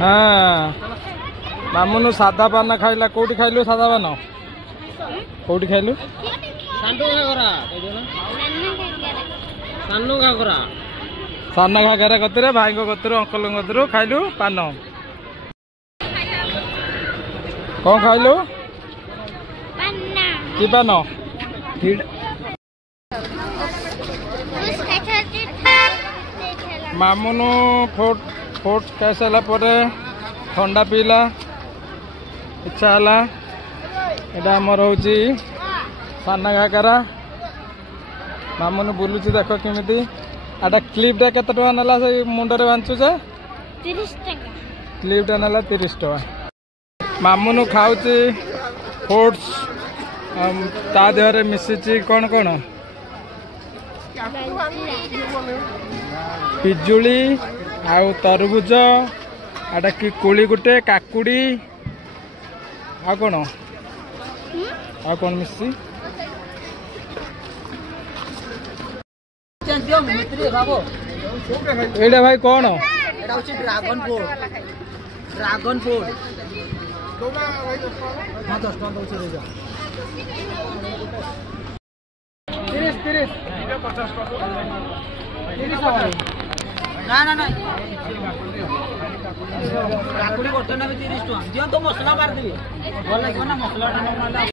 हाँ मामुनु सादा पान खाइला कोठी खाइलु सादा पान कोठी खाइलु साना घाघरा कतरे भाई कतरे अंकल कतरे खाइलु पान कौन खाइलु कि पान मामुनु फोट खाई सारा ठंडा पीला इच्छा है यहाँ आमर हूँ साना घाघरा मामुनु बुलुची देख केमी आटा क्लिपटा केते टका नाला से मुंडरे बांधु जे 30 टका क्लिपटा नाला 30 टका मामुनु खाऊची फ्रूट्स ता देहरे मिसिची कौन कौन पिजुली आउ तरबुज आटा कि कोली गुटे काकुड़ी आ कौन मिसी एटा भाई कौन ड्रागन फ्रूट ड्रागन फ्रूट हाँ 10 टका दौर ना ना ना काकुड़ी बर्तन भी 30 टका दियो तो मसला मार देबी भल लगे ना मसला